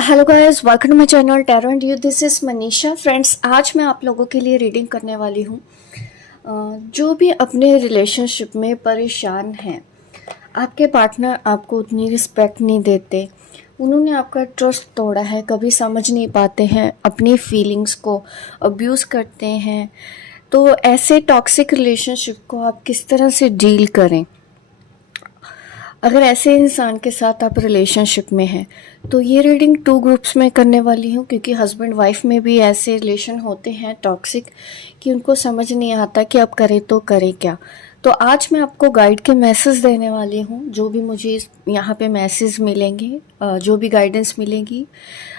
Hello guys, welcome to my channel tarot and you. This is Manisha. Friends, आज मैं आप लोगों के लिए रीडिंग करने वाली हूँ। जो भी अपने रिलेशनशिप में परेशान हैं, आपके पार्टनर आपको उतनी रिस्पेक्ट नहीं देते, उन्होंने आपका ट्रस्ट तोड़ा है, कभी समझ नहीं पाते हैं, अपनी फीलिंग्स को अब्यूज़ करते हैं, तो ऐसे टॉक्सिक रिलेशनशिप को आप किस तरह से डील करें। अगर ऐसे इंसान के साथ आप रिलेशनशिप में हैं तो ये रीडिंग 2 ग्रुप्स में करने वाली हूँ, क्योंकि हस्बैंड वाइफ में भी ऐसे रिलेशन होते हैं टॉक्सिक कि उनको समझ नहीं आता कि अब करें तो करें क्या। तो आज मैं आपको गाइड के मैसेज देने वाली हूँ। जो भी मुझे यहाँ पे मैसेज मिलेंगे, जो भी गाइडेंस मिलेगी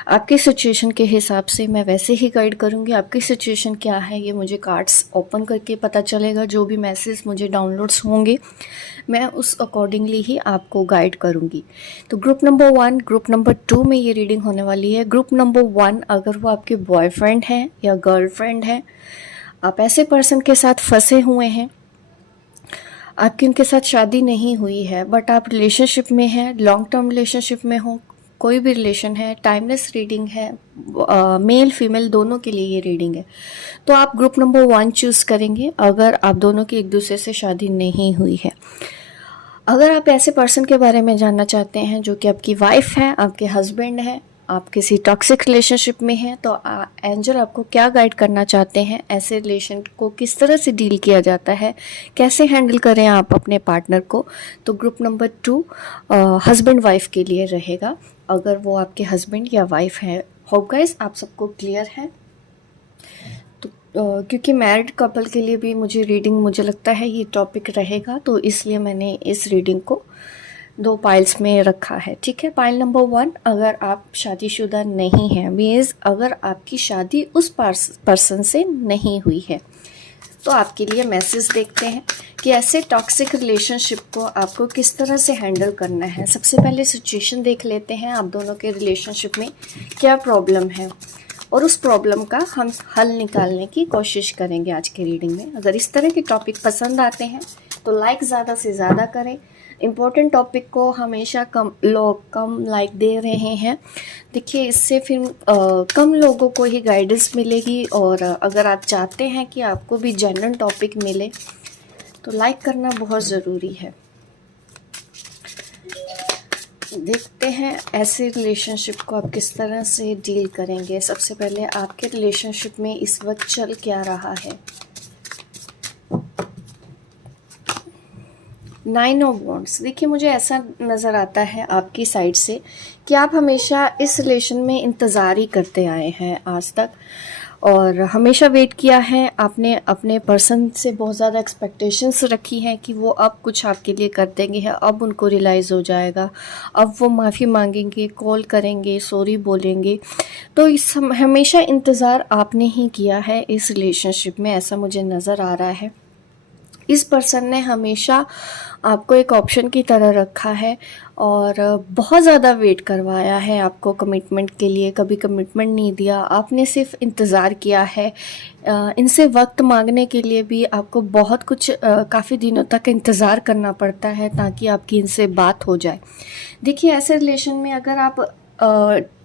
आपकी सिचुएशन के हिसाब से, मैं वैसे ही गाइड करूँगी। आपकी सिचुएशन क्या है ये मुझे कार्ड्स ओपन करके पता चलेगा। जो भी मैसेज मुझे डाउनलोड्स होंगे मैं उस अकॉर्डिंगली ही आपको गाइड करूँगी। तो ग्रुप नंबर 1, ग्रुप नंबर 2 में ये रीडिंग होने वाली है। ग्रुप नंबर 1, अगर वो आपके बॉयफ्रेंड हैं या गर्लफ्रेंड हैं, आप ऐसे पर्सन के साथ फंसे हुए हैं, आपकी उनके साथ शादी नहीं हुई है बट आप रिलेशनशिप में हैं, लॉन्ग टर्म रिलेशनशिप में हो, कोई भी रिलेशन है, टाइमलेस रीडिंग है, मेल फीमेल दोनों के लिए ये रीडिंग है। तो आप ग्रुप नंबर 1 चूज़ करेंगे अगर आप दोनों की एक दूसरे से शादी नहीं हुई है। अगर आप ऐसे पर्सन के बारे में जानना चाहते हैं जो कि आपकी वाइफ है, आपके हस्बैंड है, आप किसी टॉक्सिक रिलेशनशिप में हैं, तो एंजल आपको क्या गाइड करना चाहते हैं, ऐसे रिलेशन को किस तरह से डील किया जाता है, कैसे हैंडल करें आप अपने पार्टनर को। तो ग्रुप नंबर 2 हस्बैंड वाइफ के लिए रहेगा, अगर वो आपके हस्बैंड या वाइफ है। होप गाइस आप सबको क्लियर है। तो क्योंकि मैरिड कपल के लिए भी मुझे लगता है ये टॉपिक रहेगा, तो इसलिए मैंने इस रीडिंग को 2 पाइल्स में रखा है। ठीक है, पाइल नंबर 1, अगर आप शादीशुदा नहीं हैं, मीन्स अगर आपकी शादी उस पर्सन से नहीं हुई है, तो आपके लिए मैसेज देखते हैं कि ऐसे टॉक्सिक रिलेशनशिप को आपको किस तरह से हैंडल करना है। सबसे पहले सिचुएशन देख लेते हैं, आप दोनों के रिलेशनशिप में क्या प्रॉब्लम है और उस प्रॉब्लम का हम हल निकालने की कोशिश करेंगे आज के रीडिंग में। अगर इस तरह के टॉपिक पसंद आते हैं तो लाइक ज़्यादा से ज़्यादा करें। इम्पोर्टेंट टॉपिक को हमेशा लोग कम लाइक दे रहे हैं। देखिए, इससे फिर कम लोगों को ही गाइडेंस मिलेगी, और अगर आप चाहते हैं कि आपको भी जेन्युइन टॉपिक मिले तो लाइक करना बहुत ज़रूरी है। देखते हैं ऐसे रिलेशनशिप को आप किस तरह से डील करेंगे। सबसे पहले आपके रिलेशनशिप में इस वक्त चल क्या रहा है। 9 ऑफ वॉन्ड्स। देखिए, मुझे ऐसा नज़र आता है आपकी साइड से कि आप हमेशा इस रिलेशन में इंतज़ार ही करते आए हैं आज तक, और हमेशा वेट किया है। आपने अपने पर्सन से बहुत ज़्यादा एक्सपेक्टेशंस रखी हैं कि वो अब कुछ आपके लिए कर देंगे, अब उनको रियलाइज़ हो जाएगा, अब वो माफ़ी मांगेंगे, कॉल करेंगे, सॉरी बोलेंगे। तो हमेशा इंतज़ार आपने ही किया है इस रिलेशनशिप में, ऐसा मुझे नज़र आ रहा है। इस पर्सन ने हमेशा आपको एक ऑप्शन की तरह रखा है और बहुत ज़्यादा वेट करवाया है आपको कमिटमेंट के लिए। कभी कमिटमेंट नहीं दिया, आपने सिर्फ इंतज़ार किया है। इनसे वक्त मांगने के लिए भी आपको बहुत कुछ काफ़ी दिनों तक इंतज़ार करना पड़ता है ताकि आपकी इनसे बात हो जाए। देखिए, ऐसे रिलेशन में अगर आप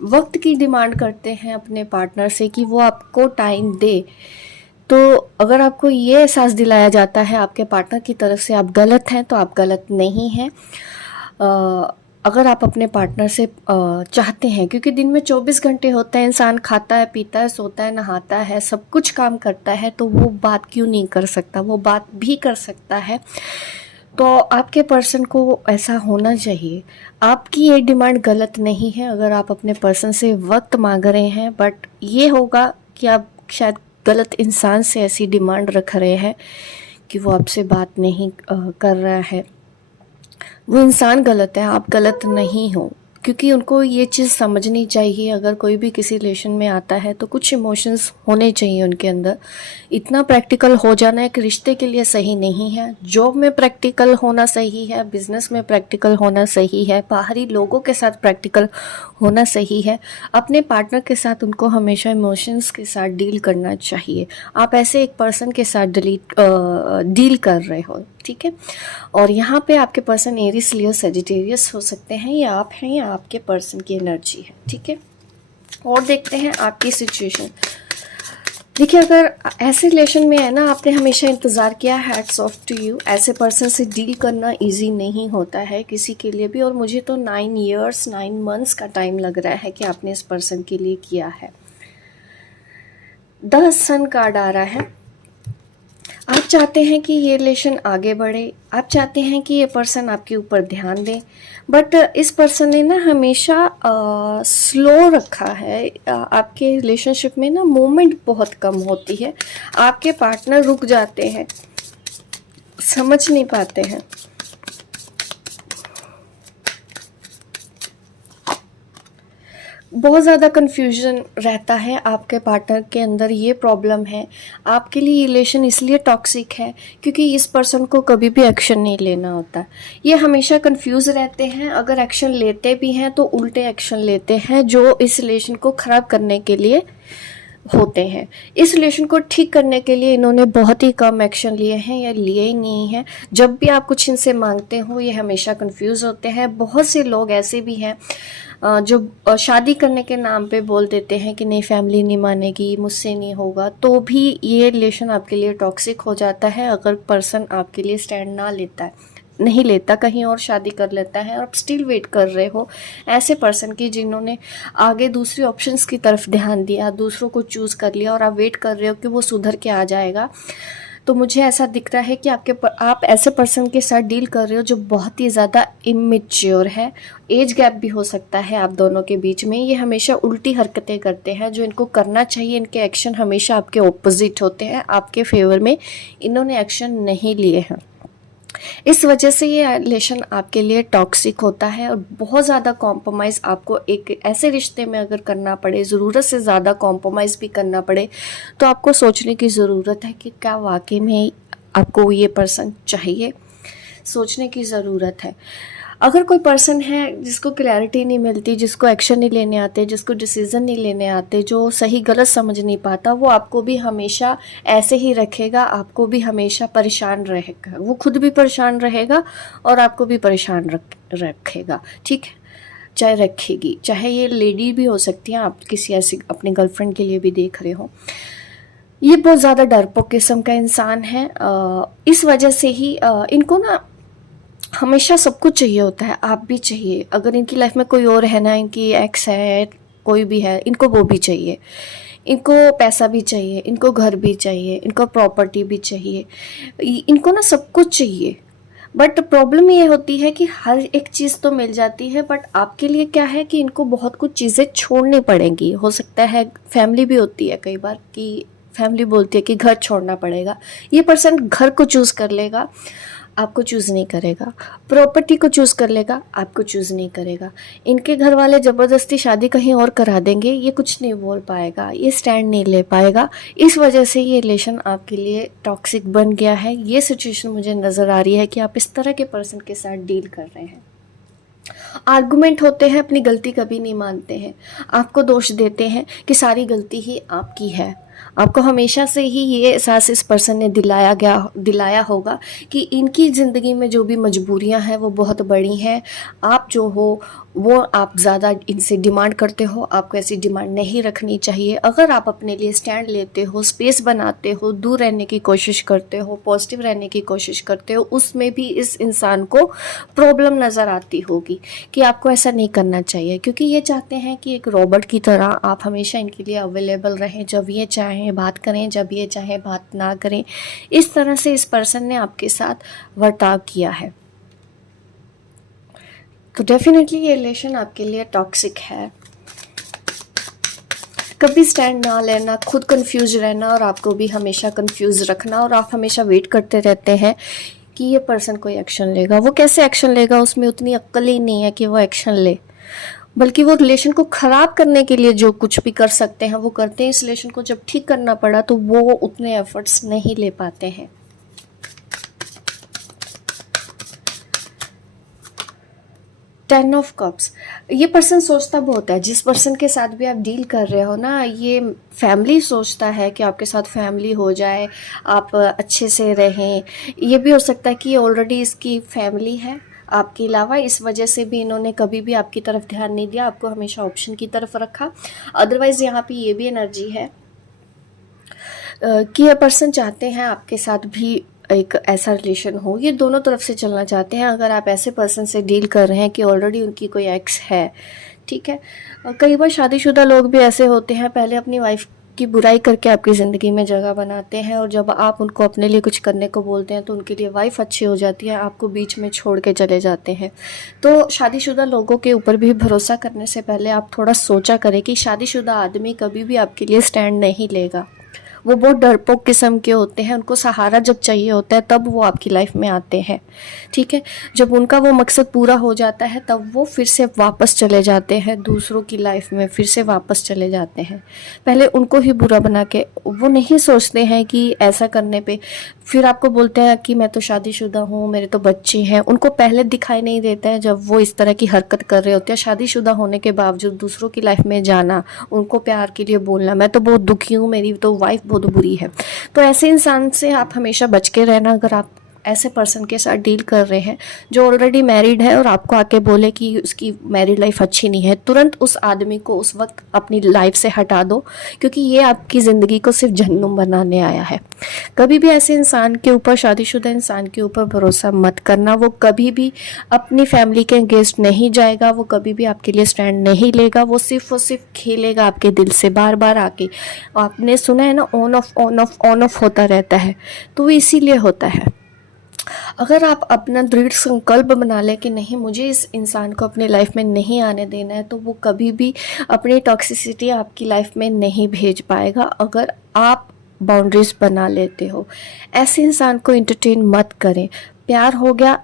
वक्त की डिमांड करते हैं अपने पार्टनर से कि वो आपको टाइम दे, तो अगर आपको ये एहसास दिलाया जाता है आपके पार्टनर की तरफ से आप गलत हैं, तो आप गलत नहीं हैं। अगर आप अपने पार्टनर से चाहते हैं, क्योंकि दिन में 24 घंटे होते हैं, इंसान खाता है, पीता है, सोता है, नहाता है, सब कुछ काम करता है, तो वो बात क्यों नहीं कर सकता, वो बात भी कर सकता है। तो आपके पर्सन को ऐसा होना चाहिए। आपकी ये डिमांड गलत नहीं है अगर आप अपने पर्सन से वक्त मांग रहे हैं, बट ये होगा कि आप शायद गलत इंसान से ऐसी डिमांड रख रहे हैं कि वो आपसे बात नहीं कर रहा है। वो इंसान गलत है, आप गलत नहीं हो, क्योंकि उनको ये चीज़ समझनी चाहिए। अगर कोई भी किसी रिलेशन में आता है तो कुछ इमोशंस होने चाहिए उनके अंदर। इतना प्रैक्टिकल हो जाना एक रिश्ते के लिए सही नहीं है। जॉब में प्रैक्टिकल होना सही है, बिजनेस में प्रैक्टिकल होना सही है, बाहरी लोगों के साथ प्रैक्टिकल होना सही है। अपने पार्टनर के साथ उनको हमेशा इमोशंस के साथ डील करना चाहिए। आप ऐसे एक पर्सन के साथ डील कर रहे हो, ठीक है। और यहाँ पे आपके पर्सन एरिस, लियो, सेजिटेरियस हो सकते हैं, या आप हैं, या आपके पर्सन की एनर्जी है, ठीक है। और देखते हैं आपकी सिचुएशन। देखिए, अगर ऐसे रिलेशन में है ना, आपने हमेशा इंतज़ार किया, हैट्स ऑफ टू यू। ऐसे पर्सन से डील करना इजी नहीं होता है किसी के लिए भी, और मुझे तो 9 ईयर्स 9 मंथ्स का टाइम लग रहा है कि आपने इस पर्सन के लिए किया है। 10 सन कार्ड आ रहा है। आप चाहते हैं कि ये रिलेशन आगे बढ़े, आप चाहते हैं कि ये पर्सन आपके ऊपर ध्यान दे, बट इस पर्सन ने ना हमेशा स्लो रखा है। आपके रिलेशनशिप में ना मूवमेंट बहुत कम होती है। आपके पार्टनर रुक जाते हैं, समझ नहीं पाते हैं। बहुत ज़्यादा कन्फ्यूजन रहता है आपके पार्टनर के अंदर, ये प्रॉब्लम है। आपके लिए रिलेशन इसलिए टॉक्सिक है क्योंकि इस पर्सन को कभी भी एक्शन नहीं लेना होता। ये हमेशा कंफ्यूज रहते हैं, अगर एक्शन लेते भी हैं तो उल्टे एक्शन लेते हैं जो इस रिलेशन को ख़राब करने के लिए होते हैं। इस रिलेशन को ठीक करने के लिए इन्होंने बहुत ही कम एक्शन लिए हैं या लिए ही नहीं हैं। जब भी आप कुछ इनसे मांगते हो ये हमेशा कंफ्यूज होते हैं। बहुत से लोग ऐसे भी हैं जो शादी करने के नाम पे बोल देते हैं कि नहीं, फैमिली नहीं मानेगी, मुझसे नहीं होगा, तो भी ये रिलेशन आपके लिए टॉक्सिक हो जाता है अगर पर्सन आपके लिए स्टैंड ना लेता है, नहीं लेता, कहीं और शादी कर लेता है और आप स्टिल वेट कर रहे हो ऐसे पर्सन की जिन्होंने आगे दूसरी ऑप्शंस की तरफ ध्यान दिया, दूसरों को चूज़ कर लिया और आप वेट कर रहे हो कि वो सुधर के आ जाएगा। तो मुझे ऐसा दिख रहा है कि आप ऐसे पर्सन के साथ डील कर रहे हो जो बहुत ही ज़्यादा इमेच्योर है। एज गैप भी हो सकता है आप दोनों के बीच में। ये हमेशा उल्टी हरकतें करते हैं, जो इनको करना चाहिए इनके एक्शन हमेशा आपके ऑपोजिट होते हैं, आपके फेवर में इन्होंने एक्शन नहीं लिए हैं। इस वजह से ये रिलेशन आपके लिए टॉक्सिक होता है और बहुत ज़्यादा कॉम्प्रोमाइज़ आपको एक ऐसे रिश्ते में अगर करना पड़े, ज़रूरत से ज़्यादा कॉम्प्रोमाइज़ भी करना पड़े, तो आपको सोचने की ज़रूरत है कि क्या वाकई में आपको ये पर्सन चाहिए। सोचने की ज़रूरत है। अगर कोई पर्सन है जिसको क्लैरिटी नहीं मिलती, जिसको एक्शन नहीं लेने आते, जिसको डिसीज़न नहीं लेने आते, जो सही गलत समझ नहीं पाता, वो आपको भी हमेशा ऐसे ही रखेगा, आपको भी हमेशा परेशान रहेगा। वो खुद भी परेशान रहेगा और आपको भी परेशान रखेगा, ठीक है, चाहे रखेगी। चाहे ये लेडी भी हो सकती है, आप किसी ऐसी अपनी गर्लफ्रेंड के लिए भी देख रहे हो। ये बहुत ज़्यादा डरपोक किस्म का इंसान है। इस वजह से ही इनको ना हमेशा सब कुछ चाहिए होता है, आप भी चाहिए। अगर इनकी लाइफ में कोई और है ना, इनकी एक्स है, कोई भी है, इनको वो भी चाहिए, इनको पैसा भी चाहिए, इनको घर भी चाहिए, इनको प्रॉपर्टी भी चाहिए, इनको ना सब कुछ चाहिए। बट प्रॉब्लम ये होती है कि हर एक चीज़ तो मिल जाती है, बट आपके लिए क्या है कि इनको बहुत कुछ चीज़ें छोड़नी पड़ेंगी। हो सकता है फैमिली भी होती है कई बार कि फैमिली बोलती है कि घर छोड़ना पड़ेगा। ये पर्सन घर को चूज़ कर लेगा, आपको चूज़ नहीं करेगा। प्रॉपर्टी को चूज़ कर लेगा, आपको चूज़ नहीं करेगा। इनके घर वाले ज़बरदस्ती शादी कहीं और करा देंगे, ये कुछ नहीं बोल पाएगा, ये स्टैंड नहीं ले पाएगा। इस वजह से ये रिलेशन आपके लिए टॉक्सिक बन गया है। ये सिचुएशन मुझे नज़र आ रही है कि आप इस तरह के पर्सन के साथ डील कर रहे हैं। आर्गुमेंट होते हैं, अपनी गलती कभी नहीं मानते हैं, आपको दोष देते हैं कि सारी गलती ही आपकी है। आपको हमेशा से ही ये एहसास इस पर्सन ने दिलाया होगा कि इनकी ज़िंदगी में जो भी मजबूरियां हैं वो बहुत बड़ी हैं। आप जो हो वो आप ज़्यादा इनसे डिमांड करते हो, आपको ऐसी डिमांड नहीं रखनी चाहिए। अगर आप अपने लिए स्टैंड लेते हो, स्पेस बनाते हो, दूर रहने की कोशिश करते हो, पॉजिटिव रहने की कोशिश करते हो, उसमें भी इस इंसान को प्रॉब्लम नज़र आती होगी कि आपको ऐसा नहीं करना चाहिए, क्योंकि ये चाहते हैं कि एक रॉबर्ट की तरह आप हमेशा इनके लिए अवेलेबल रहें, जब ये चाहें बात करें, जब ये चाहें बात ना करें। इस तरह से इस पर्सन ने आपके साथ बर्ताव किया है। तो डेफिनेटली ये रिलेशन आपके लिए टॉक्सिक है। कभी स्टैंड ना लेना, खुद कंफ्यूज रहना और आपको भी हमेशा कंफ्यूज रखना, और आप हमेशा वेट करते रहते हैं कि ये पर्सन कोई एक्शन लेगा। वो कैसे एक्शन लेगा, उसमें उतनी अक्ल ही नहीं है कि वो एक्शन ले, बल्कि वो रिलेशन को ख़राब करने के लिए जो कुछ भी कर सकते हैं वो करते हैं। इस रिलेशन को जब ठीक करना पड़ा तो वो उतने एफर्ट्स नहीं ले पाते हैं। टेन ऑफ कप्स, ये पर्सन सोचता बहुत है। जिस पर्सन के साथ भी आप डील कर रहे हो ना, ये फैमिली सोचता है कि आपके साथ फैमिली हो जाए, आप अच्छे से रहें। ये भी हो सकता है कि ऑलरेडी इसकी फैमिली है, आपके अलावा। इस वजह से भी इन्होंने कभी भी आपकी तरफ ध्यान नहीं दिया, आपको हमेशा ऑप्शन की तरफ रखा। अदरवाइज़ यहाँ पे ये भी एनर्जी है कि ये पर्सन चाहते हैं आपके साथ भी एक ऐसा रिलेशन हो, ये दोनों तरफ से चलना चाहते हैं। अगर आप ऐसे पर्सन से डील कर रहे हैं कि ऑलरेडी उनकी कोई एक्स है, ठीक है। कई बार शादीशुदा लोग भी ऐसे होते हैं, पहले अपनी वाइफ की बुराई करके आपकी ज़िंदगी में जगह बनाते हैं, और जब आप उनको अपने लिए कुछ करने को बोलते हैं तो उनके लिए वाइफ अच्छी हो जाती है, आपको बीच में छोड़ के चले जाते हैं। तो शादीशुदा लोगों के ऊपर भी भरोसा करने से पहले आप थोड़ा सोचा करें कि शादीशुदा आदमी कभी भी आपके लिए स्टैंड नहीं लेगा। वो बहुत डरपोक किस्म के होते हैं, उनको सहारा जब चाहिए होता है तब वो आपकी लाइफ में आते हैं, ठीक है। जब उनका वो मकसद पूरा हो जाता है तब वो फिर से वापस चले जाते हैं, दूसरों की लाइफ में फिर से वापस चले जाते हैं। पहले उनको ही बुरा बना के, वो नहीं सोचते हैं कि ऐसा करने पे फिर आपको बोलते हैं कि मैं तो शादीशुदा हूँ, मेरे तो बच्चे हैं। उनको पहले दिखाई नहीं देता है जब वो इस तरह की हरकत कर रहे होते हैं। शादीशुदा होने के बावजूद दूसरों की लाइफ में जाना, उनको प्यार के लिए बोलना, मैं तो बहुत दुखी हूँ, मेरी तो वाइफ बहुत बुरी है। तो ऐसे इंसान से आप हमेशा बच के रहना। अगर आप ऐसे पर्सन के साथ डील कर रहे हैं जो ऑलरेडी मैरिड है और आपको आके बोले कि उसकी मैरिड लाइफ अच्छी नहीं है, तुरंत उस आदमी को उस वक्त अपनी लाइफ से हटा दो, क्योंकि ये आपकी ज़िंदगी को सिर्फ जहन्नुम बनाने आया है। कभी भी ऐसे इंसान के ऊपर, शादीशुदा इंसान के ऊपर भरोसा मत करना। वो कभी भी अपनी फैमिली के अगेंस्ट नहीं जाएगा, वो कभी भी आपके लिए स्टैंड नहीं लेगा। वो सिर्फ खेलेगा आपके दिल से बार बार आके। आपने सुना है ना, on off on off on off होता रहता है, तो वो इसीलिए होता है। अगर आप अपना दृढ़ संकल्प बना लें कि नहीं, मुझे इस इंसान को अपनी लाइफ में नहीं आने देना है, तो वो कभी भी अपनी टॉक्सिसिटी आपकी लाइफ में नहीं भेज पाएगा। अगर आप बाउंड्रीज बना लेते हो, ऐसे इंसान को एंटरटेन मत करें। प्यार हो गया,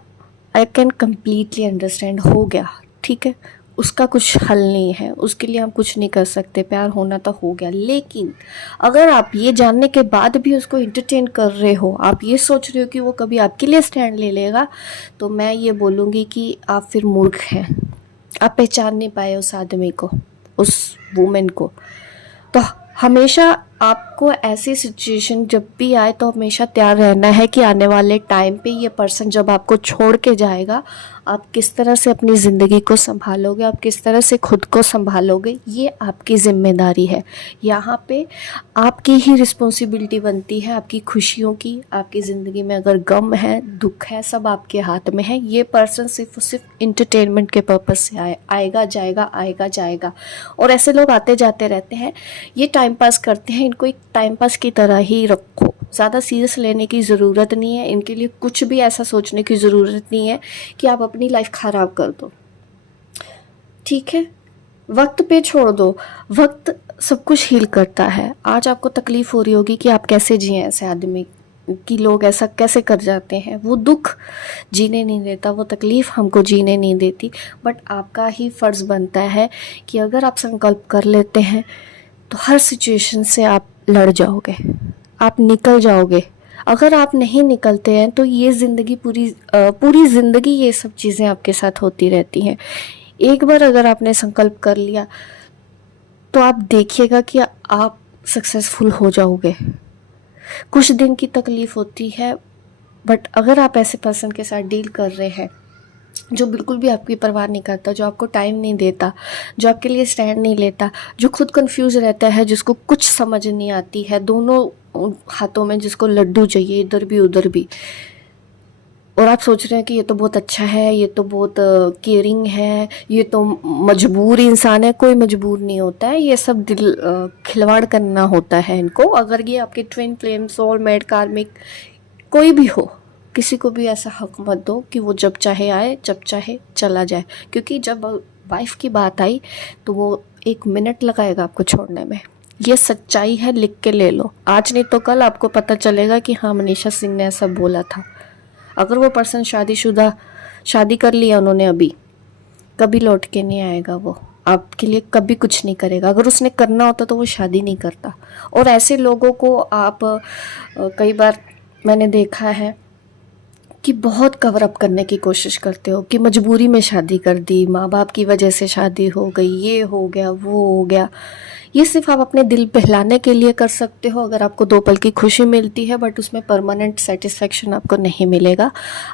आई कैन कम्प्लीटली अंडरस्टैंड, हो गया, ठीक है, उसका कुछ हल नहीं है, उसके लिए हम कुछ नहीं कर सकते, प्यार होना तो हो गया। लेकिन अगर आप ये जानने के बाद भी उसको एंटरटेन कर रहे हो, आप ये सोच रहे हो कि वो कभी आपके लिए स्टैंड ले लेगा, तो मैं ये बोलूँगी कि आप फिर मूर्ख हैं। आप पहचान नहीं पाए उस आदमी को, उस वुमेन को। तो हमेशा आपको ऐसी सिचुएशन जब भी आए तो हमेशा तैयार रहना है कि आने वाले टाइम पे ये पर्सन जब आपको छोड़ के जाएगा, आप किस तरह से अपनी ज़िंदगी को संभालोगे, आप किस तरह से खुद को संभालोगे, ये आपकी ज़िम्मेदारी है। यहाँ पे आपकी ही रिस्पॉन्सिबिलिटी बनती है, आपकी खुशियों की। आपकी ज़िंदगी में अगर गम है, दुख है, सब आपके हाथ में है। ये पर्सन सिर्फ इंटरटेनमेंट के पर्पज़ से आएगा जाएगा, आएगा जाएगा। और ऐसे लोग आते जाते रहते हैं, ये टाइम पास करते हैं, इनको एक टाइम पास की तरह ही रखो। ज़्यादा सीरियस लेने की ज़रूरत नहीं है, इनके लिए कुछ भी ऐसा सोचने की ज़रूरत नहीं है कि आप अपनी लाइफ ख़राब कर दो, ठीक है। वक्त पे छोड़ दो, वक्त सब कुछ हील करता है। आज आपको तकलीफ़ हो रही होगी कि आप कैसे जिए ऐसे आदमी कि लोग ऐसा कैसे कर जाते हैं। वो दुख जीने नहीं देता, वो तकलीफ़ हमको जीने नहीं देती। बट आपका ही फ़र्ज़ बनता है कि अगर आप संकल्प कर लेते हैं तो हर सिचुएशन से आप लड़ जाओगे, आप निकल जाओगे। अगर आप नहीं निकलते हैं तो ये ज़िंदगी पूरी ज़िंदगी ये सब चीज़ें आपके साथ होती रहती हैं। एक बार अगर आपने संकल्प कर लिया तो आप देखिएगा कि आप सक्सेसफुल हो जाओगे। कुछ दिन की तकलीफ़ होती है, बट अगर आप ऐसे पर्सन के साथ डील कर रहे हैं जो बिल्कुल भी आपकी परवाह नहीं करता, जो आपको टाइम नहीं देता, जो आपके लिए स्टैंड नहीं लेता, जो खुद कंफ्यूज रहता है, जिसको कुछ समझ नहीं आती है, दोनों हाथों में जिसको लड्डू चाहिए, इधर भी उधर भी, और आप सोच रहे हैं कि ये तो बहुत अच्छा है, ये तो बहुत केयरिंग है, ये तो मजबूर इंसान है। कोई मजबूर नहीं होता है, ये सब दिल खिलवाड़ करना होता है इनको। अगर ये आपके ट्विन फ्लेम, सोलमेट, कार्मिक कोई भी हो, किसी को भी ऐसा हक मत दो कि वो जब चाहे आए, जब चाहे चला जाए। क्योंकि जब वाइफ की बात आई तो वो 1 मिनट लगाएगा आपको छोड़ने में। ये सच्चाई है, लिख के ले लो। आज नहीं तो कल आपको पता चलेगा कि हाँ, मनीषा सिंह ने ऐसा बोला था। अगर वो पर्सन शादी कर लिया उन्होंने, अभी कभी लौट के नहीं आएगा, वो आपके लिए कभी कुछ नहीं करेगा। अगर उसने करना होता तो वो शादी नहीं करता। और ऐसे लोगों को आप कई बार मैंने देखा है कि बहुत कवर अप करने की कोशिश करते हो, कि मजबूरी में शादी कर दी, माँ बाप की वजह से शादी हो गई, ये हो गया वो हो गया। ये सिर्फ आप अपने दिल बहलाने के लिए कर सकते हो, अगर आपको 2 पल की खुशी मिलती है, बट उसमें परमानेंट सेटिस्फेक्शन आपको नहीं मिलेगा।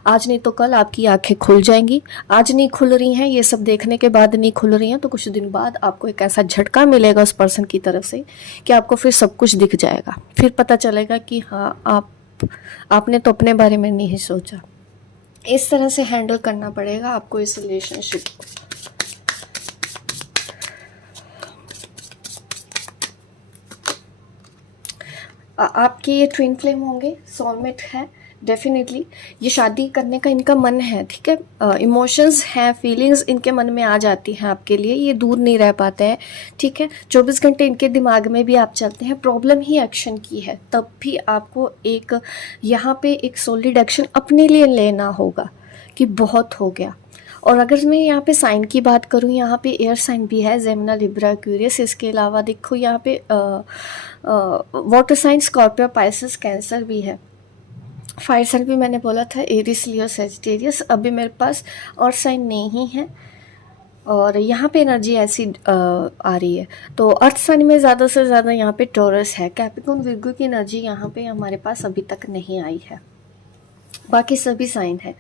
आज नहीं तो कल आपकी आंखें खुल जाएंगी। आज नहीं खुल रही हैं, ये सब देखने के बाद नहीं खुल रही हैं, तो कुछ दिन बाद आपको एक ऐसा झटका मिलेगा उस पर्सन की तरफ से कि आपको फिर सब कुछ दिख जाएगा। फिर पता चलेगा कि हाँ, आपने तो अपने बारे में नहीं सोचा। इस तरह से हैंडल करना पड़ेगा आपको इस रिलेशनशिप को। आपके ये ट्विन फ्लेम होंगे, सोलमेट है डेफिनेटली। ये शादी करने का इनका मन है, ठीक है। इमोशंस हैं, फीलिंग्स इनके मन में आ जाती हैं आपके लिए, ये दूर नहीं रह पाते हैं, ठीक है। 24 घंटे इनके दिमाग में भी आप चलते हैं। प्रॉब्लम ही एक्शन की है, तब भी आपको एक यहाँ पे एक सॉलिड एक्शन अपने लिए लेना होगा कि बहुत हो गया। और अगर मैं यहाँ पे साइन की बात करूँ, यहाँ पे एयर साइन भी है, जेमिनी, लिब्रा, एक्वेरियस। इसके अलावा देखो यहाँ पे water sign, Scorpio, Pisces, Cancer भी है। फायर साइन भी मैंने बोला था, एरिस, लियो, सैजिटेरियस। अभी मेरे पास और साइन नहीं है, और यहाँ पे एनर्जी ऐसी आ रही है। तो अर्थ साइन में ज़्यादा से ज़्यादा यहाँ पे टॉरस है। कैप्रिकॉर्न, विर्गो की एनर्जी यहाँ पे हमारे पास अभी तक नहीं आई है, बाकी सभी साइन है।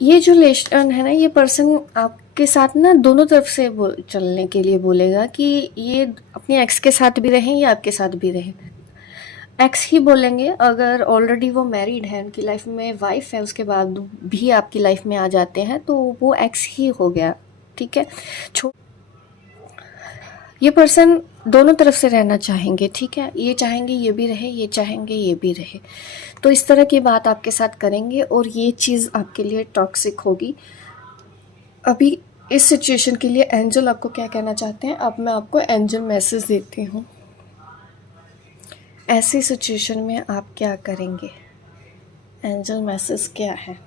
ये जो रिलेशन है ना, ये पर्सन आपके साथ ना दोनों तरफ से चलने के लिए बोलेगा कि ये अपने एक्स के साथ भी रहें या आपके साथ भी रहें। एक्स ही बोलेंगे, अगर ऑलरेडी वो मैरिड है, उनकी लाइफ में वाइफ है, उसके बाद भी आपकी लाइफ में आ जाते हैं तो वो एक्स ही हो गया, ठीक है। ये पर्सन दोनों तरफ से रहना चाहेंगे, ठीक है। ये चाहेंगे ये भी रहे, ये चाहेंगे ये भी रहे। तो इस तरह की बात आपके साथ करेंगे और ये चीज़ आपके लिए टॉक्सिक होगी। अभी इस सिचुएशन के लिए एंजल आपको क्या कहना चाहते हैं, अब मैं आपको एंजल मैसेज देती हूँ। ऐसी सिचुएशन में आप क्या करेंगे, एंजल मैसेज क्या है।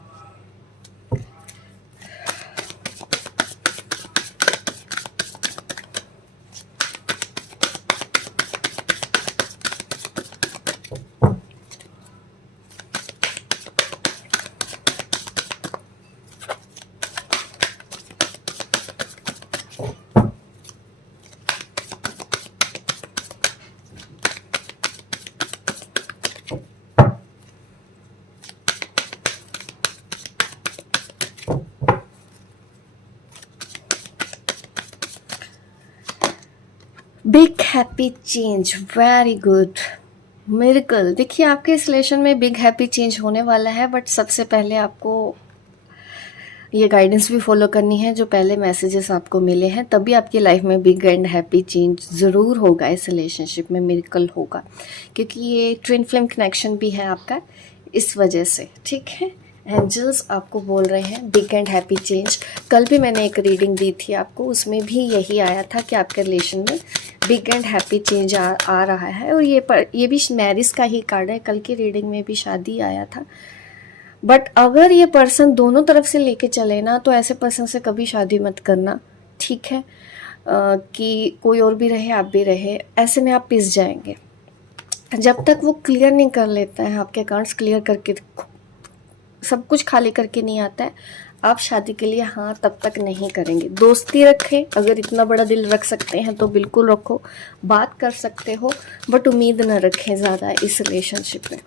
Big happy change, very good, miracle. देखिए आपके इस रिलेशन में बिग हैप्पी चेंज होने वाला है, बट सबसे पहले आपको ये गाइडेंस भी फॉलो करनी है जो पहले मैसेजेस आपको मिले हैं, तभी आपकी लाइफ में बिग एंड हैप्पी चेंज ज़रूर होगा। इस रिलेशनशिप में मिरेकल होगा, क्योंकि ये ट्विन फ्लेम कनेक्शन भी है आपका, इस वजह से, ठीक है। एंजल्स आपको बोल रहे हैं बिग एंड हैप्पी चेंज। कल भी मैंने एक रीडिंग दी थी आपको, उसमें भी यही आया था कि आपके रिलेशन में बिग एंड हैप्पी चेंज आ रहा है। और ये भी मैरिज का ही कार्ड है, कल की रीडिंग में भी शादी आया था। बट अगर ये पर्सन दोनों तरफ से लेके चले ना, तो ऐसे पर्सन से कभी शादी मत करना, ठीक है। कि कोई और भी रहे आप भी रहे, ऐसे में आप पिस जाएंगे। जब तक वो क्लियर नहीं कर लेता है, आपके अकाउंट्स क्लियर करके, सब कुछ खाली करके नहीं आता है, आप शादी के लिए हाँ तब तक नहीं करेंगे। दोस्ती रखें, अगर इतना बड़ा दिल रख सकते हैं तो बिल्कुल रखो, बात कर सकते हो, बट उम्मीद न रखें ज़्यादा इस रिलेशनशिप में,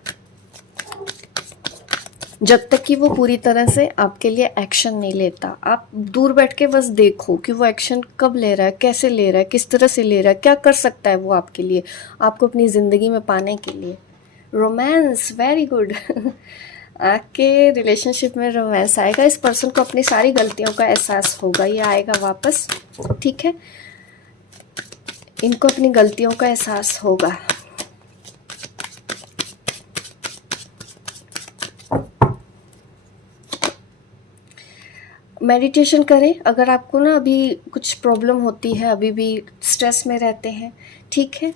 जब तक कि वो पूरी तरह से आपके लिए एक्शन नहीं लेता। आप दूर बैठ के बस देखो कि वो एक्शन कब ले रहा है, कैसे ले रहा है, किस तरह से ले रहा है, क्या कर सकता है वो आपके लिए, आपको अपनी ज़िंदगी में पाने के लिए। Romance, very good. आपके रिलेशनशिप में रोमांस आएगा। इस पर्सन को अपनी सारी गलतियों का एहसास होगा, ये आएगा वापस, ठीक है। इनको अपनी गलतियों का एहसास होगा। मेडिटेशन करें, अगर आपको ना अभी कुछ प्रॉब्लम होती है, अभी भी स्ट्रेस में रहते हैं, ठीक है,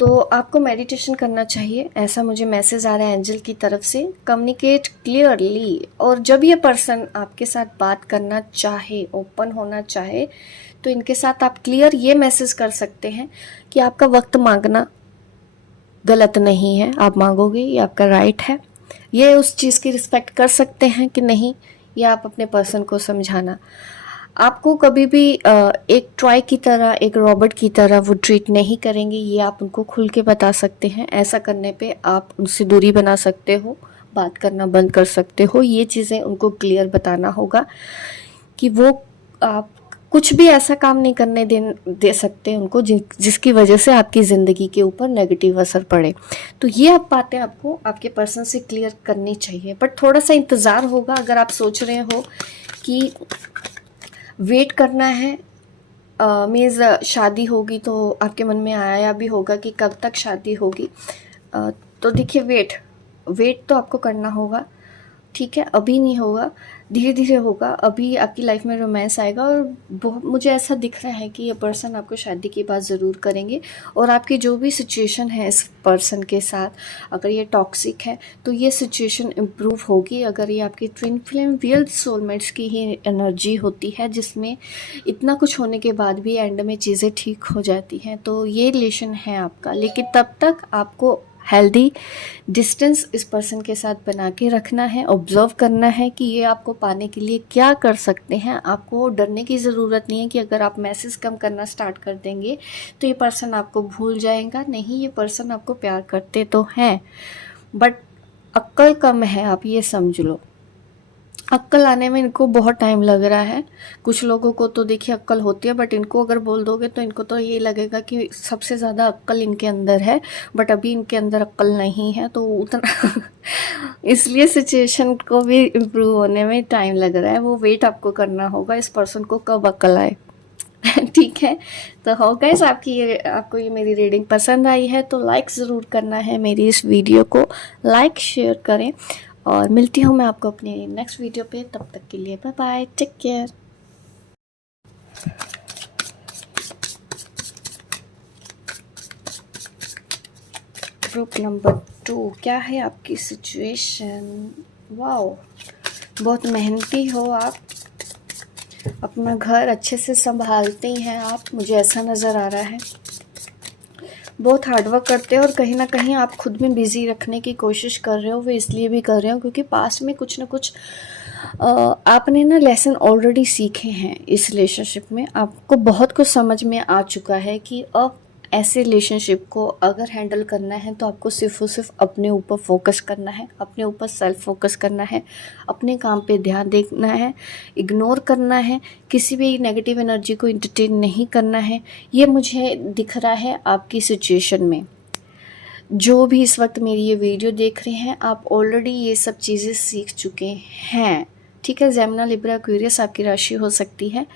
तो आपको मेडिटेशन करना चाहिए, ऐसा मुझे मैसेज आ रहा है एंजल की तरफ से। कम्युनिकेट क्लियरली, और जब ये पर्सन आपके साथ बात करना चाहे, ओपन होना चाहे, तो इनके साथ आप क्लियर ये मैसेज कर सकते हैं कि आपका वक्त मांगना गलत नहीं है, आप मांगोगे, ये आपका राइट है। ये उस चीज़ की रिस्पेक्ट कर सकते हैं कि नहीं, ये आप अपने पर्सन को समझाना। आपको कभी भी एक टॉय की तरह, एक रॉबोट की तरह वो ट्रीट नहीं करेंगे, ये आप उनको खुल के बता सकते हैं। ऐसा करने पे आप उनसे दूरी बना सकते हो, बात करना बंद कर सकते हो। ये चीज़ें उनको क्लियर बताना होगा कि वो आप कुछ भी ऐसा काम नहीं करने दे सकते उनको जिसकी वजह से आपकी ज़िंदगी के ऊपर नेगेटिव असर पड़े। तो ये आप बातें आपको आपके पर्सन से क्लियर करनी चाहिए, बट थोड़ा सा इंतज़ार होगा। अगर आप सोच रहे हो कि वेट करना है, मीन्स शादी होगी, तो आपके मन में आया भी होगा कि कब तक शादी होगी। तो देखिए, वेट तो आपको करना होगा, ठीक है। अभी नहीं होगा, धीरे धीरे होगा। अभी आपकी लाइफ में रोमांस आएगा और बहुत मुझे ऐसा दिख रहा है कि ये पर्सन आपको शादी की बात ज़रूर करेंगे। और आपकी जो भी सिचुएशन है इस पर्सन के साथ, अगर ये टॉक्सिक है तो ये सिचुएशन इम्प्रूव होगी। अगर ये आपकी ट्विन फ्लेम रियल सोलमेट्स की ही एनर्जी होती है, जिसमें इतना कुछ होने के बाद भी एंड में चीज़ें ठीक हो जाती हैं, तो ये रिलेशन है आपका। लेकिन तब तक आपको हेल्दी डिस्टेंस इस पर्सन के साथ बना के रखना है, ऑब्जर्व करना है कि ये आपको पाने के लिए क्या कर सकते हैं। आपको डरने की ज़रूरत नहीं है कि अगर आप मैसेज कम करना स्टार्ट कर देंगे तो ये पर्सन आपको भूल जाएगा। नहीं, ये पर्सन आपको प्यार करते तो हैं, बट अक्ल कम है, आप ये समझ लो। अक्ल आने में इनको बहुत टाइम लग रहा है। कुछ लोगों को तो देखिए अक्ल होती है, बट इनको अगर बोल दोगे तो इनको तो ये लगेगा कि सबसे ज़्यादा अक्ल इनके अंदर है, बट अभी इनके अंदर अक्ल नहीं है, तो उतना इसलिए सिचुएशन को भी इम्प्रूव होने में टाइम लग रहा है। वो वेट आपको करना होगा इस पर्सन को कब अक्ल आए। ठीक है, तो हो गाइस, आपको ये मेरी रीडिंग पसंद आई है तो लाइक ज़रूर करना है। मेरी इस वीडियो को लाइक शेयर करें, और मिलती हूँ मैं आपको अपने नेक्स्ट वीडियो पे। तब तक के लिए bye bye, take care. Group number 2, क्या है आपकी सिचुएशन? वाओ, बहुत मेहनती हो आप, अपना घर अच्छे से संभालते हैं आप, मुझे ऐसा नज़र आ रहा है। बहुत हार्डवर्क करते हो और कहीं ना कहीं आप खुद में बिज़ी रखने की कोशिश कर रहे हो। वो इसलिए भी कर रहे हो क्योंकि पास्ट में कुछ ना कुछ आपने ना लेसन ऑलरेडी सीखे हैं इस रिलेशनशिप में। आपको बहुत कुछ समझ में आ चुका है कि अब ऐसे रिलेशनशिप को अगर हैंडल करना है तो आपको सिर्फ और सिर्फ अपने ऊपर फोकस करना है, अपने ऊपर सेल्फ फोकस करना है, अपने काम पे ध्यान देना है, इग्नोर करना है, किसी भी नेगेटिव एनर्जी को इंटरटेन नहीं करना है। ये मुझे दिख रहा है आपकी सिचुएशन में। जो भी इस वक्त मेरी ये वीडियो देख रहे हैं, आप ऑलरेडी ये सब चीज़ें सीख चुके हैं, ठीक है। जेमिनी, लिब्रा, एक्वेरियस आपकी राशि हो सकती है,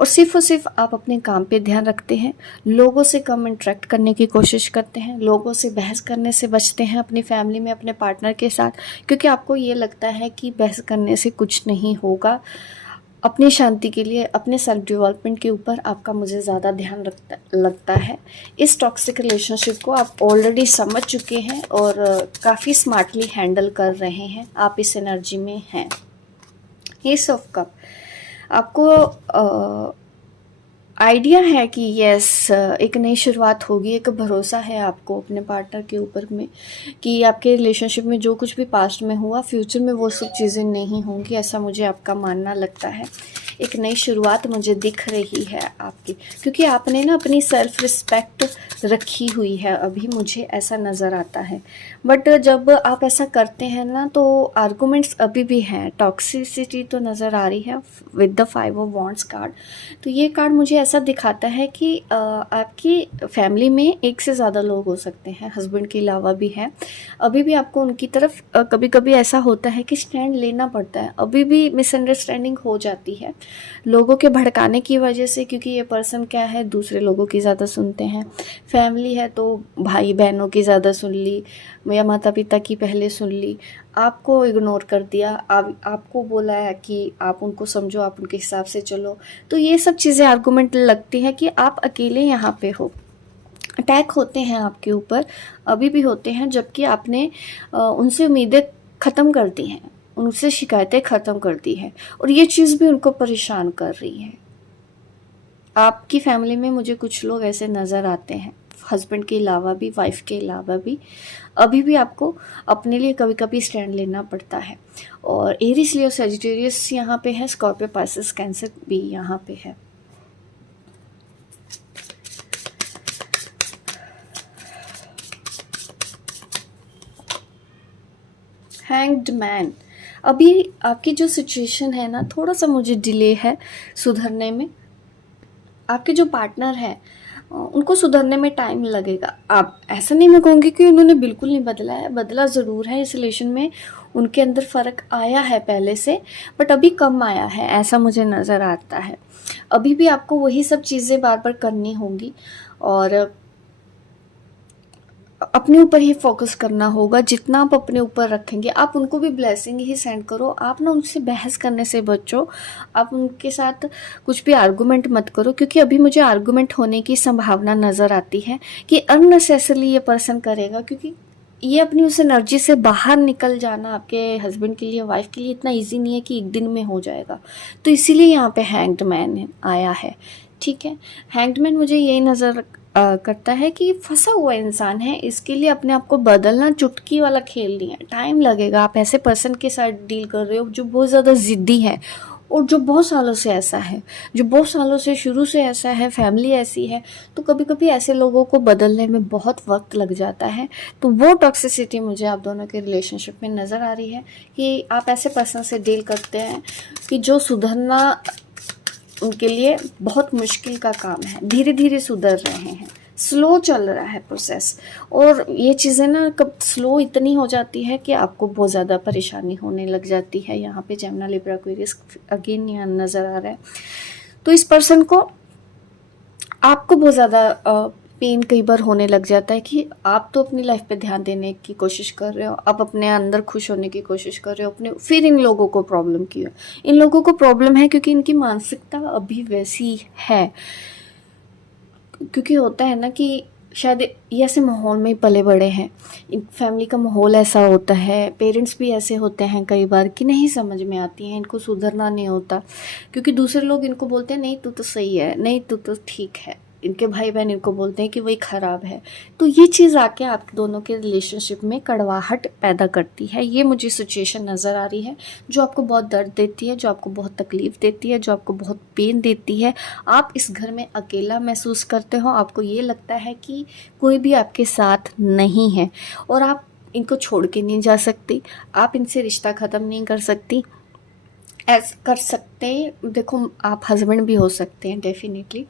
और सिर्फ आप अपने काम पे ध्यान रखते हैं, लोगों से कम इंटरेक्ट करने की कोशिश करते हैं, लोगों से बहस करने से बचते हैं अपनी फैमिली में, अपने पार्टनर के साथ, क्योंकि आपको ये लगता है कि बहस करने से कुछ नहीं होगा। अपनी शांति के लिए, अपने सेल्फ डेवलपमेंट के ऊपर आपका मुझे ज़्यादा ध्यान लगता है। इस टॉक्सिक रिलेशनशिप को आप ऑलरेडी समझ चुके हैं और काफ़ी स्मार्टली हैंडल कर रहे हैं। आप इस एनर्जी में हैं। एस ऑफ कप, आपको आइडिया है कि यस, एक नई शुरुआत होगी। एक भरोसा है आपको अपने पार्टनर के ऊपर में कि आपके रिलेशनशिप में जो कुछ भी पास्ट में हुआ, फ्यूचर में वो सब चीज़ें नहीं होंगी, ऐसा मुझे आपका मानना लगता है। एक नई शुरुआत मुझे दिख रही है आपकी, क्योंकि आपने ना अपनी सेल्फ रिस्पेक्ट रखी हुई है, अभी मुझे ऐसा नज़र आता है। बट जब आप ऐसा करते हैं ना तो आर्गूमेंट्स अभी भी हैं, टॉक्सिसिटी तो नज़र आ रही है with the 5 of wands card. तो ये कार्ड मुझे ऐसा दिखाता है कि आपकी फैमिली में एक से ज़्यादा लोग हो सकते हैं, हस्बैंड के अलावा भी हैं। अभी भी आपको उनकी तरफ कभी कभी ऐसा होता है कि स्टैंड लेना पड़ता है, अभी भी मिसअंडरस्टैंडिंग हो जाती है लोगों के भड़काने की वजह से, क्योंकि ये पर्सन क्या है, दूसरे लोगों की ज़्यादा सुनते हैं। फैमिली है तो भाई बहनों की ज़्यादा सुन ली, या माता पिता की पहले सुन ली, आपको इग्नोर कर दिया, आपको बोला है कि आप उनको समझो, आप उनके हिसाब से चलो। तो ये सब चीज़ें आर्गूमेंट लगती है कि आप अकेले यहाँ पे हो। अटैक होते हैं आपके ऊपर, अभी भी होते हैं, जबकि आपने उनसे उम्मीदें ख़त्म कर दी हैं, उनसे शिकायतें ख़त्म कर दी हैं, और ये चीज़ भी उनको परेशान कर रही है। आपकी फैमिली में मुझे कुछ लोग ऐसे नज़र आते हैं, हस्बैंड के अलावा भी, वाइफ के अलावा भी अभी भी आपको अपने लिए कभी कभी स्टैंड लेना पड़ता है। और एरीज, लियो, सजिटेरियस यहाँ पे है, स्कॉर्पियो, पाइसेस, कैंसर भी यहाँ पे है। हैंग्ड मैन, अभी आपकी जो सिचुएशन है ना, थोड़ा सा मुझे डिले है सुधरने में। आपके जो पार्टनर है उनको सुधरने में टाइम लगेगा। आप ऐसा नहीं मैं कहूँगी कि उन्होंने बिल्कुल नहीं बदला है, बदला ज़रूर है। इस रिलेशन में उनके अंदर फ़र्क आया है पहले से, बट अभी कम आया है, ऐसा मुझे नज़र आता है। अभी भी आपको वही सब चीज़ें बार बार करनी होंगी और अपने ऊपर ही फोकस करना होगा। जितना आप अपने ऊपर रखेंगे, आप उनको भी ब्लेसिंग ही सेंड करो। आप ना उनसे बहस करने से बचो, आप उनके साथ कुछ भी आर्गुमेंट मत करो, क्योंकि अभी मुझे आर्गुमेंट होने की संभावना नज़र आती है कि अननेसेसरली ये पर्सन करेगा, क्योंकि ये अपनी उस एनर्जी से बाहर निकल जाना आपके हस्बैंड के लिए, वाइफ के लिए इतना ईजी नहीं है कि एक दिन में हो जाएगा। तो इसीलिए यहाँ पे हैंग्ड मैन आया है, ठीक है। हैंग्ड मैन मुझे यही नज़र करता है कि फंसा हुआ इंसान है, इसके लिए अपने आप को बदलना चुटकी वाला खेल नहीं है, टाइम लगेगा। आप ऐसे पर्सन के साथ डील कर रहे हो जो बहुत ज़्यादा ज़िद्दी है और जो बहुत सालों से ऐसा है, जो बहुत सालों से शुरू से ऐसा है, फैमिली ऐसी है, तो कभी कभी ऐसे लोगों को बदलने में बहुत वक्त लग जाता है। तो वो टॉक्सिसिटी मुझे आप दोनों के रिलेशनशिप में नज़र आ रही है कि आप ऐसे पर्सन से डील करते हैं कि जो सुधरना उनके लिए बहुत मुश्किल का काम है। धीरे धीरे सुधर रहे हैं, स्लो चल रहा है प्रोसेस। और ये चीज़ें ना कब स्लो इतनी हो जाती है कि आपको बहुत ज़्यादा परेशानी होने लग जाती है। यहाँ पे जेमिनी, लिब्रा, एक्वेरियस अगेन यहाँ नज़र आ रहा है। तो इस पर्सन को आपको बहुत ज़्यादा पेन कई बार होने लग जाता है कि आप तो अपनी लाइफ पे ध्यान देने की कोशिश कर रहे हो, आप अपने अंदर खुश होने की कोशिश कर रहे हो अपने, फिर इन लोगों को प्रॉब्लम की है। इन लोगों को प्रॉब्लम है क्योंकि इनकी मानसिकता अभी वैसी है। क्योंकि होता है ना कि शायद ये ऐसे माहौल में पले बड़े हैं, फैमिली का माहौल ऐसा होता है, पेरेंट्स भी ऐसे होते हैं कई बार कि नहीं समझ में आती हैं, इनको सुधरना नहीं होता, क्योंकि दूसरे लोग इनको बोलते हैं नहीं तू तो सही है, नहीं तू तो ठीक है। इनके भाई बहन इनको बोलते हैं कि वही ख़राब है। तो ये चीज़ आके आप दोनों के रिलेशनशिप में कड़वाहट पैदा करती है। ये मुझे सिचुएशन नज़र आ रही है जो आपको बहुत दर्द देती है, जो आपको बहुत तकलीफ़ देती है, जो आपको बहुत पेन देती है। आप इस घर में अकेला महसूस करते हो, आपको ये लगता है कि कोई भी आपके साथ नहीं है और आप इनको छोड़ के नहीं जा सकती, आप इनसे रिश्ता ख़त्म नहीं कर सकती, ऐसा कर सकते। देखो आप हस्बैंड भी हो सकते हैं डेफिनेटली।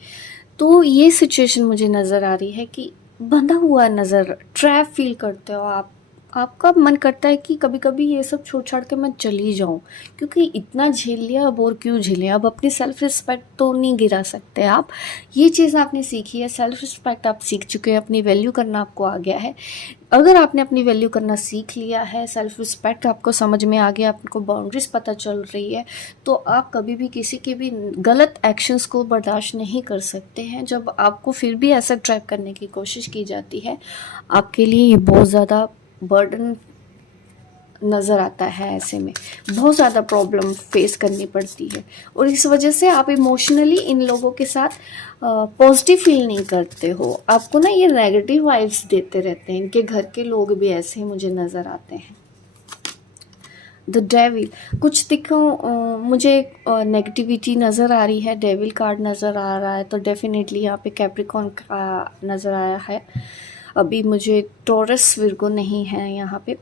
तो ये सिचुएशन मुझे नज़र आ रही है कि बंधा हुआ नज़र, ट्रैप फील करते हो आप। आपका मन करता है कि कभी कभी ये सब छोड़ छाड़ के मैं चली जाऊं, क्योंकि इतना झेल लिया, अब और क्यों झेलें। अब अपनी सेल्फ रिस्पेक्ट तो नहीं गिरा सकते आप। ये चीज़ आपने सीखी है, सेल्फ रिस्पेक्ट आप सीख चुके हैं, अपनी वैल्यू करना आपको आ गया है। अगर आपने अपनी वैल्यू करना सीख लिया है, सेल्फ रिस्पेक्ट आपको समझ में आ गया, आपको बाउंड्रीज पता चल रही है, तो आप कभी भी किसी के भी गलत एक्शंस को बर्दाश्त नहीं कर सकते हैं। जब आपको फिर भी ऐसा ट्रैप करने की कोशिश की जाती है, आपके लिए ये बहुत ज़्यादा बर्डन नज़र आता है। ऐसे में बहुत ज़्यादा प्रॉब्लम फेस करनी पड़ती है और इस वजह से आप इमोशनली इन लोगों के साथ पॉजिटिव फील नहीं करते हो। आपको ना ये नेगेटिव वाइब्स देते रहते हैं। इनके घर के लोग भी ऐसे ही मुझे नज़र आते हैं। द डेविल, कुछ दिखो मुझे नेगेटिविटी नज़र आ रही है, डेविल कार्ड नज़र आ रहा है, तो डेफिनेटली यहाँ पे कैप्रिकॉर्न का नज़र आया है। अभी मुझे टॉरस, विर्गो नहीं है यहाँ पे।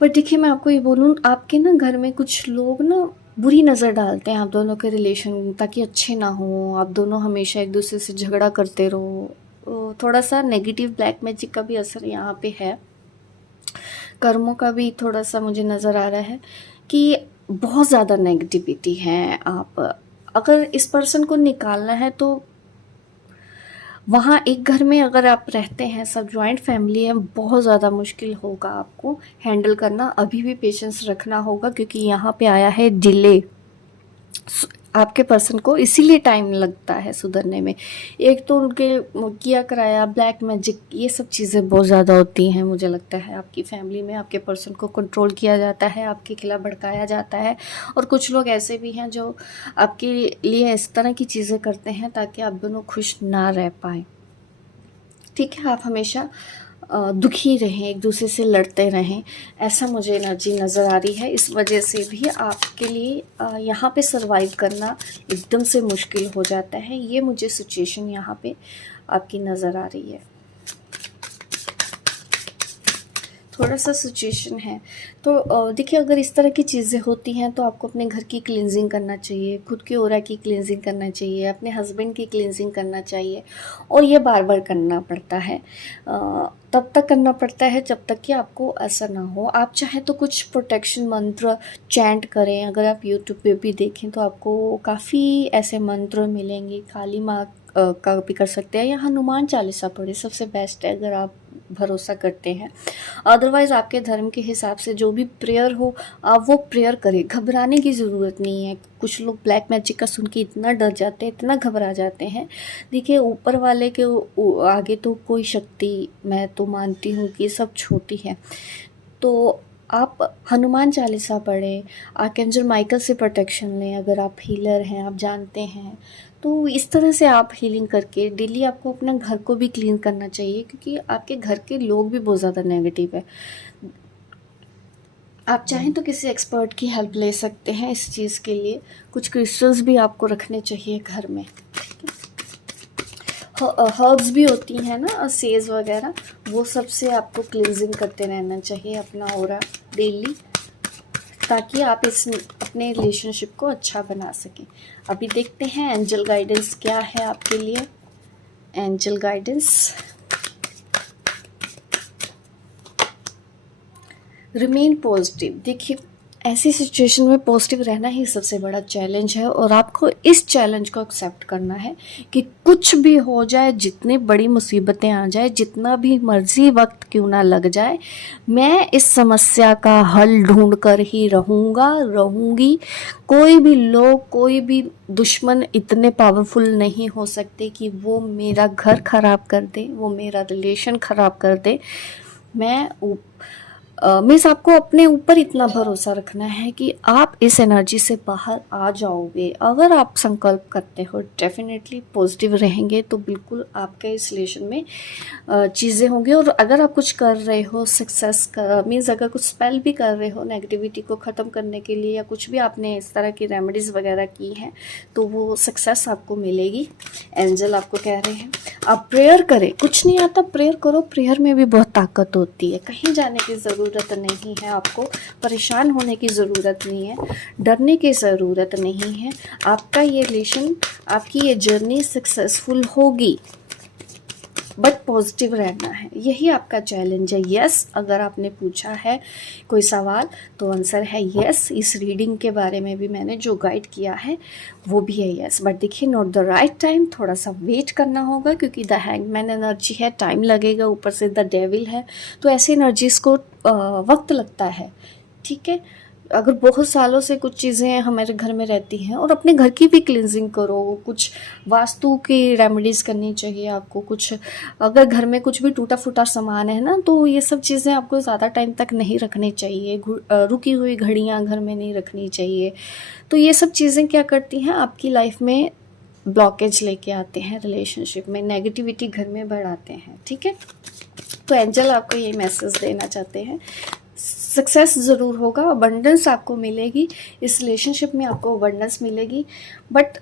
पर देखिए मैं आपको ये बोलूँ, आपके ना घर में कुछ लोग ना बुरी नज़र डालते हैं आप दोनों के रिलेशन, ताकि अच्छे ना हो, आप दोनों हमेशा एक दूसरे से झगड़ा करते रहो। थोड़ा सा नेगेटिव ब्लैक मैजिक का भी असर यहाँ पे है, कर्मों का भी थोड़ा सा मुझे नज़र आ रहा है कि बहुत ज़्यादा नेगेटिविटी है। आप अगर इस पर्सन को निकालना है तो वहाँ एक घर में अगर आप रहते हैं, सब जॉइंट फैमिली है, बहुत ज़्यादा मुश्किल होगा आपको हैंडल करना। अभी भी पेशेंस रखना होगा क्योंकि यहाँ पे आया है डिले। आपके पर्सन को इसीलिए टाइम लगता है सुधरने में। एक तो उनके किया कराया, ब्लैक मैजिक, ये सब चीज़ें बहुत ज़्यादा होती हैं। मुझे लगता है आपकी फैमिली में आपके पर्सन को कंट्रोल किया जाता है, आपके खिलाफ भड़काया जाता है। और कुछ लोग ऐसे भी हैं जो आपके लिए इस तरह की चीज़ें करते हैं ताकि आप दोनों खुश ना रह पाए। ठीक है, आप हमेशा दुखी रहें, एक दूसरे से लड़ते रहें, ऐसा मुझे एनर्जी नज़र आ रही है। इस वजह से भी आपके लिए यहाँ पे सरवाइव करना एकदम से मुश्किल हो जाता है। ये मुझे सिचुएशन यहाँ पे आपकी नज़र आ रही है। थोड़ा सा सिचुएशन है तो देखिए, अगर इस तरह की चीज़ें होती हैं तो आपको अपने घर की क्लींजिंग करना चाहिए, खुद की ऑरा की क्लींजिंग करना चाहिए, अपने हस्बैंड की क्लींजिंग करना चाहिए। और ये बार बार करना पड़ता है, तब तक करना पड़ता है जब तक कि आपको ऐसा ना हो। आप चाहें तो कुछ प्रोटेक्शन मंत्र चैंट करें। अगर आप यूट्यूब पे भी देखें तो आपको काफ़ी ऐसे मंत्र मिलेंगे। काली माँ का भी कर सकते हैं, या हनुमान चालीसा पढ़े, सबसे बेस्ट है अगर आप भरोसा करते हैं। अदरवाइज़ आपके धर्म के हिसाब से जो भी प्रेयर हो आप वो प्रेयर करें, घबराने की ज़रूरत नहीं है। कुछ लोग ब्लैक मैजिक का सुन के इतना डर जाते हैं, इतना घबरा जाते हैं। देखिए, ऊपर वाले के आगे तो कोई शक्ति, मैं तो मानती हूँ कि सब छोटी है। तो आप हनुमान चालीसा पढ़ें, आर्कएंजल माइकल से प्रोटेक्शन लें। अगर आप हीलर हैं, आप जानते हैं, तो इस तरह से आप हीलिंग करके डेली आपको अपना घर को भी क्लीन करना चाहिए, क्योंकि आपके घर के लोग भी बहुत ज़्यादा नेगेटिव है। आप चाहें तो किसी एक्सपर्ट की हेल्प ले सकते हैं इस चीज़ के लिए। कुछ क्रिस्टल्स भी आपको रखने चाहिए घर में। हर्ब्स भी होती हैं ना, सेज वगैरह, वो सब से आपको क्लींजिंग करते रहना चाहिए अपना ऑरा डेली, ताकि आप इस अपने रिलेशनशिप को अच्छा बना सकें। अभी देखते हैं एंजल गाइडेंस क्या है आपके लिए। Angel guidance, remain positive. देखिए, ऐसी सिचुएशन में पॉजिटिव रहना ही सबसे बड़ा चैलेंज है, और आपको इस चैलेंज को एक्सेप्ट करना है कि कुछ भी हो जाए, जितनी बड़ी मुसीबतें आ जाए, जितना भी मर्जी वक्त क्यों ना लग जाए, मैं इस समस्या का हल ढूंढ कर ही रहूँगी। कोई भी लोग, कोई भी दुश्मन इतने पावरफुल नहीं हो सकते कि वो मेरा घर ख़राब कर दे, वो मेरा रिलेशन ख़राब कर दे। मीन्स आपको अपने ऊपर इतना भरोसा रखना है कि आप इस एनर्जी से बाहर आ जाओगे। अगर आप संकल्प करते हो, डेफिनेटली पॉजिटिव रहेंगे तो बिल्कुल आपके इस रिलेशन में चीज़ें होंगी। और अगर आप कुछ कर रहे हो सक्सेस मीन्स अगर कुछ स्पेल भी कर रहे हो नेगेटिविटी को ख़त्म करने के लिए, या कुछ भी आपने इस तरह की रेमेडीज़ वगैरह की हैं, तो वो सक्सेस आपको मिलेगी। एंजल आपको कह रहे हैं आप प्रेयर करें। कुछ नहीं आता, प्रेयर करो। प्रेयर में भी बहुत ताकत होती है। कहीं जाने की ज़रूरत नहीं है, आपको परेशान होने की ज़रूरत नहीं है, डरने की ज़रूरत नहीं है। आपका ये रिलेशन, आपकी ये जर्नी सक्सेसफुल होगी, बट पॉजिटिव रहना है, यही आपका चैलेंज है। यस, अगर आपने पूछा है कोई सवाल तो आंसर है यस। इस रीडिंग के बारे में भी मैंने जो गाइड किया है वो भी है यस। बट देखिए, नॉट द राइट टाइम, थोड़ा सा वेट करना होगा, क्योंकि द हैंगमैन एनर्जी है, टाइम लगेगा। ऊपर से द डेविल है, तो ऐसी एनर्जीज़ को वक्त लगता है। ठीक है, अगर बहुत सालों से कुछ चीज़ें हमारे घर में रहती हैं, और अपने घर की भी क्लींजिंग करो, कुछ वास्तु की रेमेडीज़ करनी चाहिए आपको। कुछ अगर घर में कुछ भी टूटा फूटा सामान है ना, तो ये सब चीज़ें आपको ज़्यादा टाइम तक नहीं रखनी चाहिए। रुकी हुई घड़ियाँ घर में नहीं रखनी चाहिए। तो ये सब चीज़ें क्या करती हैं, आपकी लाइफ में ब्लॉकेज लेके आते हैं, रिलेशनशिप में नेगेटिविटी घर में बढ़ाते हैं। ठीक है, तो एंजल आपको ये मैसेज देना चाहते हैं, सक्सेस ज़रूर होगा, अबंडेंस आपको मिलेगी, इस रिलेशनशिप में आपको अबंडेंस मिलेगी, बट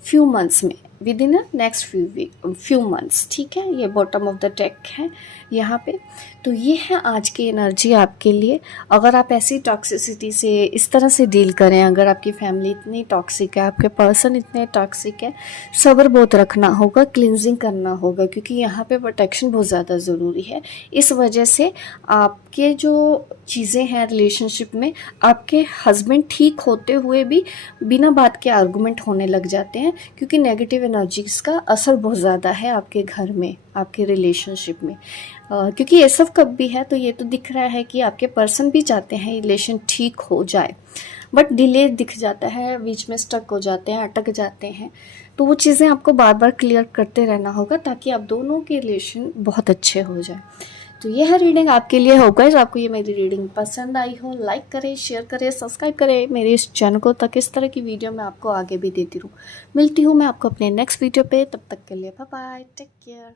फ्यू मंथ्स में, with in next few months. ठीक है, ये बॉटम ऑफ द डेक है यहाँ पे। तो ये है आज की एनर्जी आपके लिए। अगर आप ऐसी टॉक्सिसिटी से इस तरह से डील करें, अगर आपकी फैमिली इतनी टॉक्सिक है, आपके पर्सन इतने टॉक्सिक है, सब्र बहुत रखना होगा, क्लिनजिंग करना होगा, क्योंकि यहाँ पे प्रोटेक्शन बहुत ज़्यादा ज़रूरी है। इस वजह से आपके जो चीज़ें हैं रिलेशनशिप में, आपके हस्बैंड ठीक होते हुए भी बिना बात के आर्गूमेंट होने लग जाते हैं, क्योंकि नेगेटिव एनर्जीज़ का असर बहुत ज़्यादा है आपके घर में, आपके रिलेशनशिप में। क्योंकि ये सब कब भी है, तो ये तो दिख रहा है कि आपके पर्सन भी चाहते हैं रिलेशन ठीक हो जाए, बट डिले दिख जाता है, बीच में स्टक हो जाते हैं, अटक जाते हैं। तो वो चीज़ें आपको बार बार क्लियर करते रहना होगा, ताकि आप दोनों के रिलेशन बहुत अच्छे हो जाए। तो यह रीडिंग आपके लिए होगा। आपको ये मेरी रीडिंग पसंद आई हो, लाइक करें, शेयर करें, सब्सक्राइब करें मेरे इस चैनल को, ताकि इस तरह की वीडियो मैं आपको आगे भी देती रहूँ। मिलती हूँ मैं आपको अपने नेक्स्ट वीडियो पे, तब तक के लिए बाय बाय, टेक केयर।